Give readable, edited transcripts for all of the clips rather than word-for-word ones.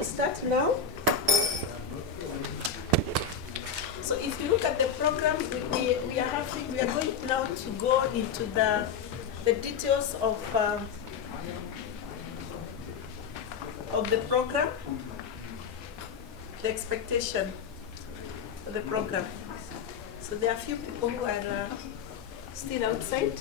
Start now. So if you look at the program, we are going now to go into the details of the program, the expectation of the program. So there are a few people who are still outside.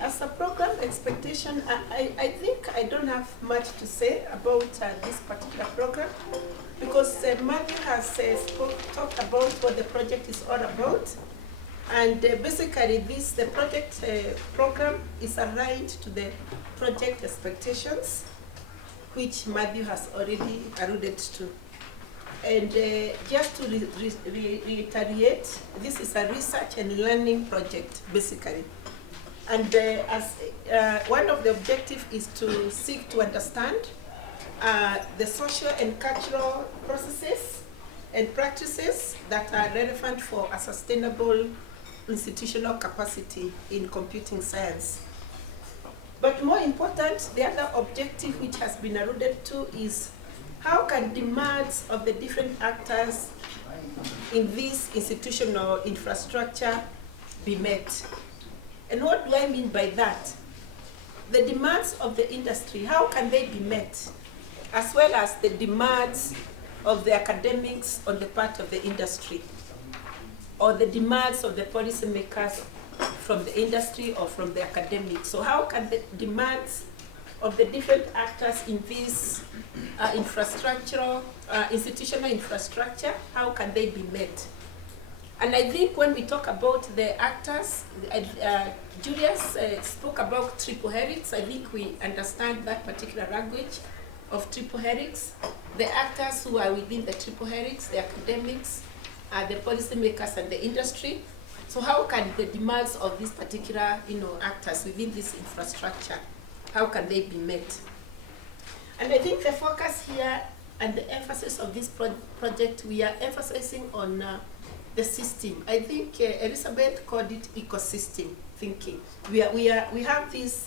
As a program expectation, I think I don't have much to say about this particular program because Matthew has talked about what the project is all about, and basically the project program is aligned to the project expectations, which Matthew has already alluded to. And just to reiterate, this is a research and learning project, basically. And as one of the objectives is to seek to understand the social and cultural processes and practices that are relevant for a sustainable institutional capacity in computing science. But more important, the other objective which has been alluded to is how can demands of the different actors in this institutional infrastructure be met? And what do I mean by that? The demands of the industry, how can they be met? As well as the demands of the academics on the part of the industry, or the demands of the policymakers from the industry or from the academics. So how can the demands of the different actors in this institutional infrastructure, how can they be met? And I think when we talk about the actors, Julius spoke about triple helix. I think we understand that particular language of triple helix. The actors who are within the triple helix, the academics, the policymakers, and the industry. So how can the demands of these particular actors within this infrastructure, how can they be met? And I think the focus here and the emphasis of this project, we are emphasizing on the system. I think Elizabeth called it ecosystem thinking. We have this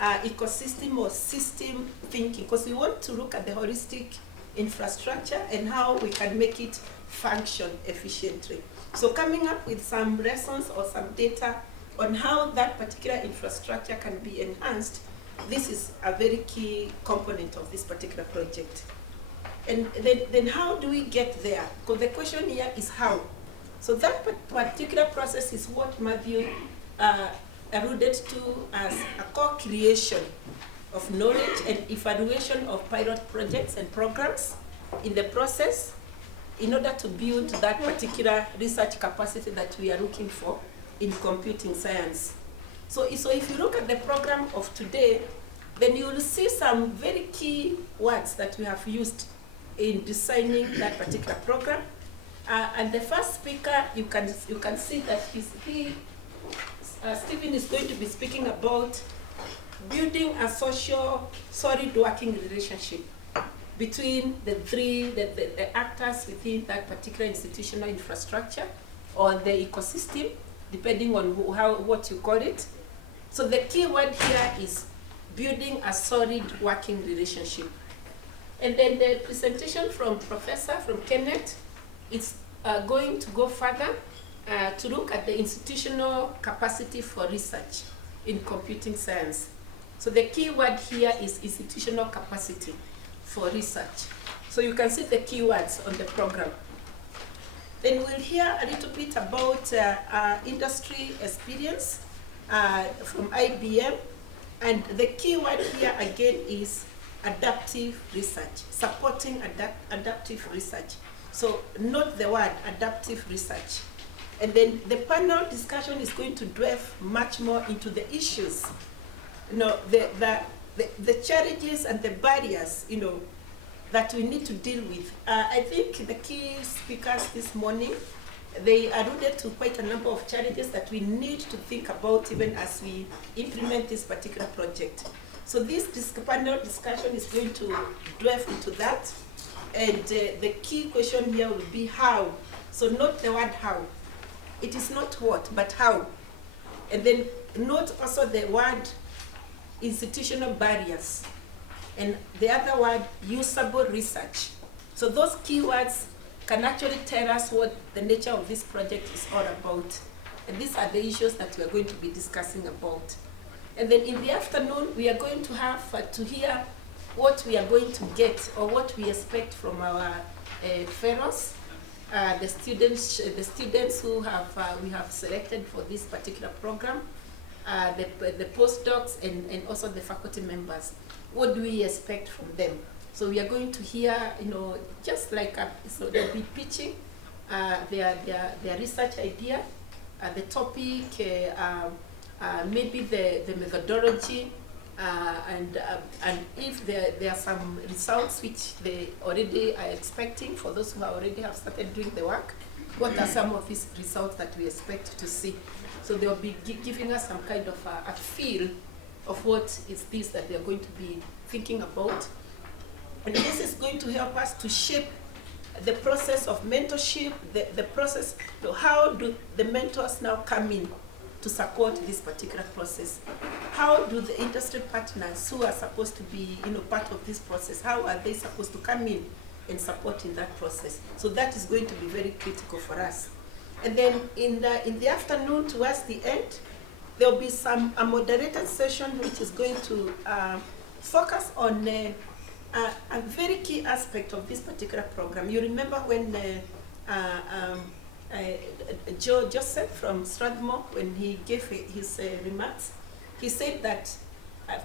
ecosystem or system thinking because we want to look at the holistic infrastructure and how we can make it function efficiently. So coming up with some lessons or some data on how that particular infrastructure can be enhanced, this is a very key component of this particular project. And then how do we get there? Because the question here is how. So that particular process is what Matthew alluded to as a co-creation of knowledge and evaluation of pilot projects and programs in the process in order to build that particular research capacity that we are looking for in computing science. So if you look at the program of today, then you will see some very key words that we have used in designing that particular program. And the first speaker, you can see that Stephen is going to be speaking about building a social, solid working relationship between the actors within that particular institutional infrastructure or the ecosystem, depending on what you call it. So the key word here is building a solid working relationship. And then the presentation from Kenneth, it's going to go further to look at the institutional capacity for research in computing science. So the key word here is institutional capacity for research. So you can see the keywords on the program. Then we'll hear a little bit about industry experience from IBM. And the key word here again is adaptive research, supporting adaptive research. So note the word adaptive research. And then the panel discussion is going to delve much more into the issues, the challenges and the barriers, that we need to deal with. I think the key speakers this morning, they alluded to quite a number of challenges that we need to think about even as we implement this particular project. So this panel discussion is going to delve into that. And the key question here will be how. So note the word how. It is not what, but how. And then note also the word institutional barriers. And the other word, usable research. So those keywords can actually tell us what the nature of this project is all about. And these are the issues that we are going to be discussing about. And then in the afternoon, we are going to have to hear what we are going to get or what we expect from our fellows, the students who we have selected for this particular program, the postdocs, and also the faculty members. What do we expect from them? So we are going to hear, just like, so they'll be pitching their research idea, the topic, maybe the methodology, and if there are some results which they already are expecting, for those who already have started doing the work, what are some of these results that we expect to see? So they'll be giving us some kind of a feel of what is this that they're going to be thinking about. And this is going to help us to shape the process of mentorship, the process, how do the mentors now come in to support this particular process? How do the industry partners who are supposed to be part of this process, how are they supposed to come in and support in that process? So that is going to be very critical for us. And then in the afternoon, towards the end, there will be a moderated session which is going to focus on a very key aspect of this particular program. You remember when Joe Joseph from Strathmore, when he gave his remarks, he said that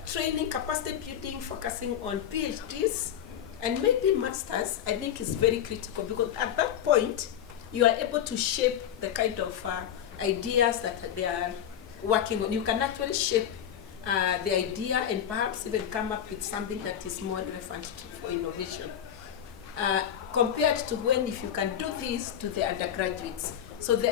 training, capacity building, focusing on PhDs and maybe masters, I think is very critical, because at that point, you are able to shape the kind of ideas that they are working on. You can actually shape the idea and perhaps even come up with something that is more relevant for innovation. Compared to if you can do this to the undergraduates. So the